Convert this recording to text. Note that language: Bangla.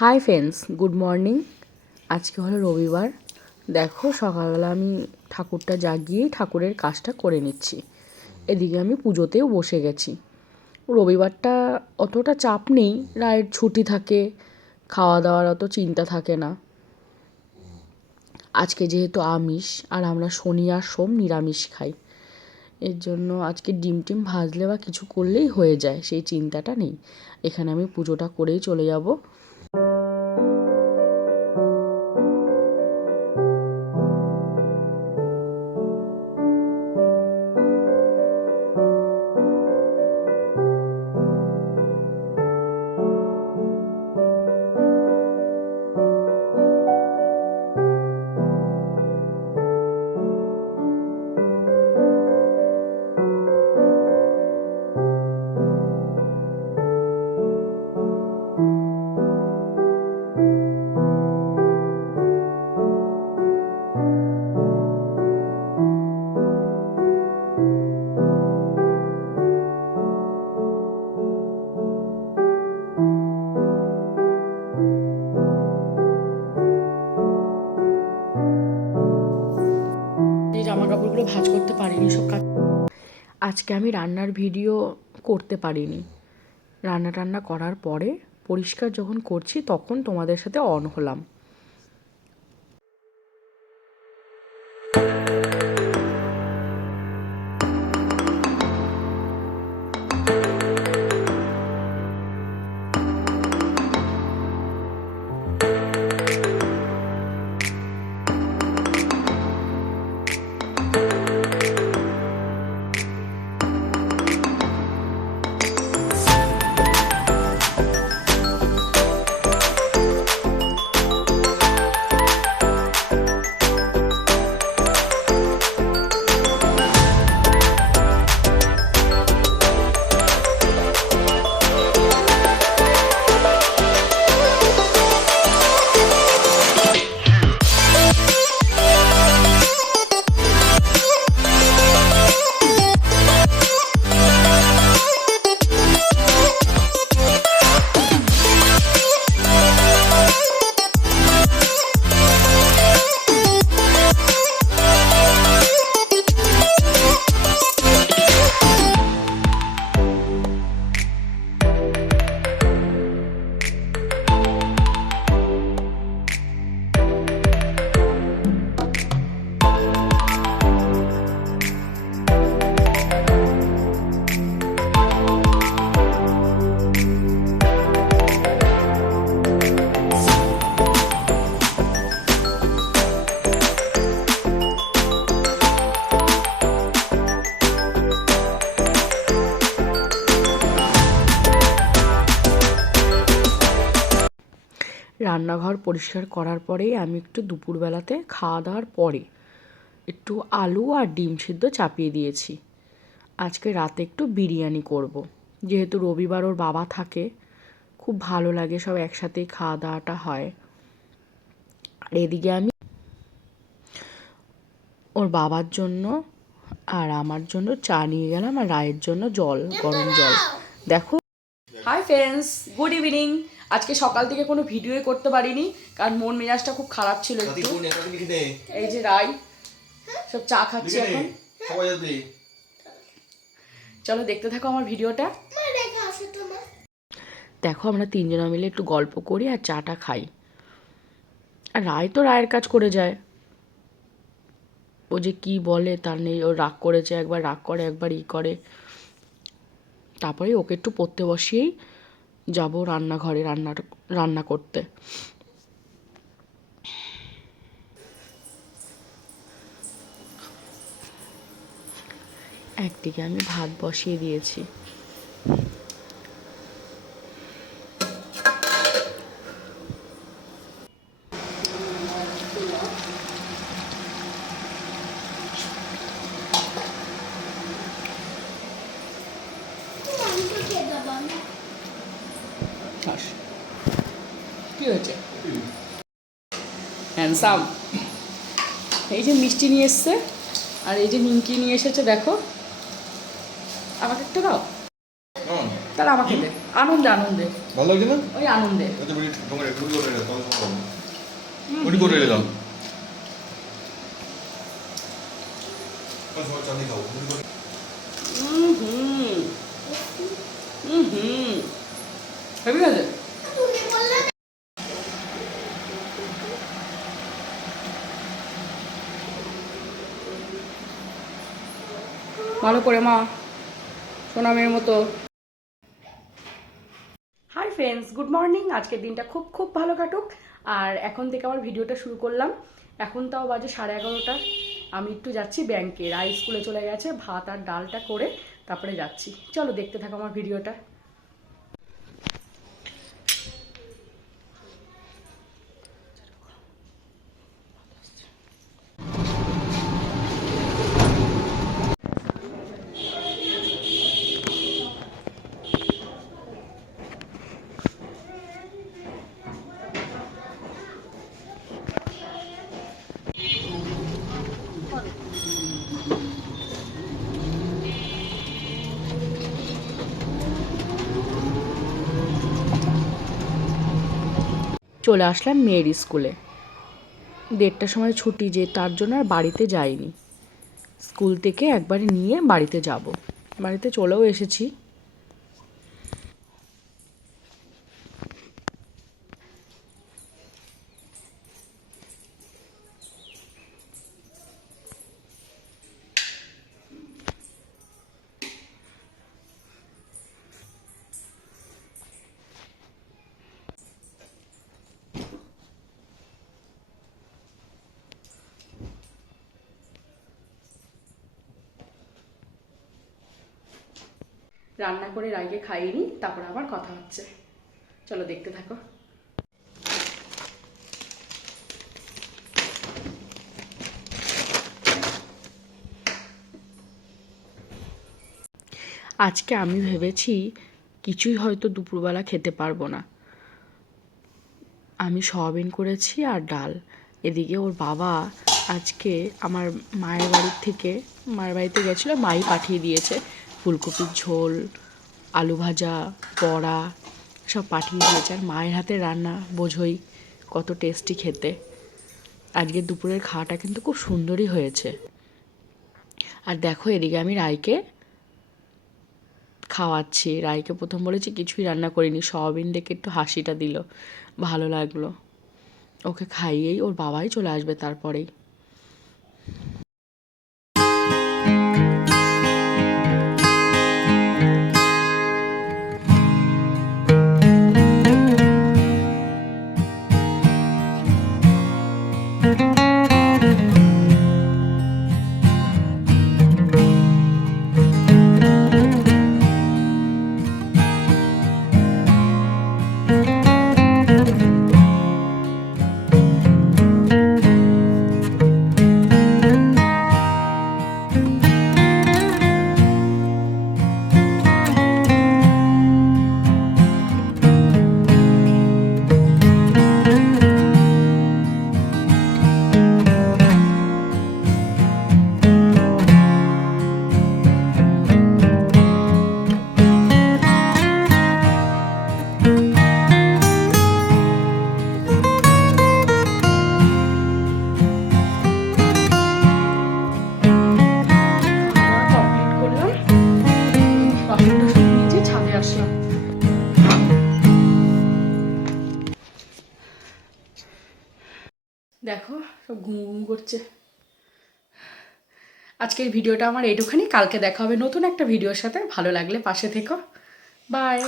Hi friends, good morning. আজকে হলো রবিবার। দেখো সকালবেলা আমি ঠাকুরটা জাগিয়েই ঠাকুরের কাজটা করে নিচ্ছি। এদিকে আমি পুজোতেও বসে গেছি। রবিবারটা অতটা চাপ নেই, রায়ের ছুটি থাকে, খাওয়া দাওয়ার অত চিন্তা থাকে না। আজকে যেহেতু আমিষ, আর আমরা শনি আর সোম নিরামিষ খাই, এর জন্য আজকে ডিম টিম ভাজলে বা কিছু করলেই হয়ে যায়, সেই চিন্তাটা নেই। এখানে আমি পুজোটা করেই চলে যাব। এই জামা কাপড়গুলো ভাঁজ করতে পারিনি, সব কাজ। আজকে আমি রান্নার ভিডিও করতে পারিনি। রান্না টান্না করার পরে পরিষ্কার যখন করছি তখন তোমাদের সাথে অন হলাম। রান্নাঘর পরিষ্কার করার পরেই আমি একটু দুপুরবেলাতে খাওয়া দাওয়ার পরে একটু আলু আর ডিম সিদ্ধ চাপিয়ে দিয়েছি। আজকে রাতে একটু বিরিয়ানি করব। যেহেতু রবিবার ওর বাবা থাকে, খুব ভালো লাগে, সব একসাথেই খাওয়া দাওয়াটা হয়। আর এদিকে আমি ওর বাবার জন্য আর আমার জন্য চা নিয়ে গেলাম, আর রায়ের জন্য জল, গরম জল। দেখো। Hi friends, good evening. আজকে সকাল থেকে কোনো ভিডিওই করতে পারিনি, কারণ মন মেজাজটা খুব খারাপ ছিল একটু। এই যে রাই সব চা খাচ্ছে এখন। চলো দেখতে থাকো আমার ভিডিওটা। দেখো আমরা তিনজনা মিলে একটু গল্প করি আর চাটা খাই। আর রায় তো রায়ের কাজ করে যায়, ও যে কি বলে তার নেই। ও রাগ করেছে, একবার রাগ করে, একবার ই করে। তারপরে ওকে একটু পড়তে বসিয়েই যাব রান্নাঘরে রান্না করতে। একদিকে আমি ভাত বসিয়ে দিয়েছি। কি হয়েছে? হ্যান্ডসাম। এই যে মিষ্টি নিয়ে এসছে, আর এই যে নিমকি নিয়ে এসেছে। দেখো, আমাকে একটা দাও। তাহলে আমাকে দে, আনন্দে আনন্দে ভালো লাগছে না? ওই আনন্দে আচ্ছা বলি তোমার একটু করে দাও তাহলে ভালো। মুড়ি করে দাও। সবাই চাঁদি খাও মুড়ি করে। হেবি আছে। ভালো করে মা সোনা মেয়ের মতো। Hi friends, good morning. আজকের দিনটা খুব খুব ভালো কাটুক। আর এখন থেকে আমার ভিডিওটা শুরু করলাম। এখন তাও বাজে 11:30। আমি একটু যাচ্ছি ব্যাংকে, রাই স্কুলে চলে গেছে, ভাত আর ডালটা করে তারপরে যাচ্ছি। চলো দেখতে থাকো আমার ভিডিওটা। চলে আসলাম মেয়ের স্কুলে। 1:30টার সময় ছুটি, যে তার জন্য আর বাড়িতে যাইনি। স্কুল থেকে একবারে নিয়ে বাড়িতে যাব। বাড়িতে চলেও এসেছি। রান্না করে রাইকে খাইয়ে নিই, তারপর আবার কথা হচ্ছে। চলো দেখতে থাকো। আজকে আমি ভেবেছি কিছুই হয়তো দুপুরবেলা খেতে পারবো না। আমি সয়াবিন করেছি আর ডাল। এদিকে ওর বাবা আজকে আমার মায়ের বাড়িতে গেছিলো, মাই পাঠিয়ে দিয়েছে ফুলকপির ঝোল, আলু ভাজা, বড়া সব পাঠিয়ে দিয়েছে। আর মায়ের হাতের রান্না বোঝোই কত টেস্টি খেতে। আজকে দুপুরের খাওয়াটা কিন্তু খুব সুন্দরই হয়েছে। আর দেখো এদিকে আমি রাইকে খাওয়াচ্ছি। রাইকে প্রথম বলেছি কিছুই রান্না করিনি, সয়াবিন দেখে একটু হাসিটা দিল, ভালো লাগলো। ওকে খাইয়েই ওর বাবাই চলে আসবে তারপরেই। দেখো সব ঘুম ঘুম করছে। আজকের ভিডিওটা আমার এইটুখানি। কালকে দেখা হবে নতুন একটা ভিডিওর সাথে। ভালো লাগলে পাশে থেকো। বাই।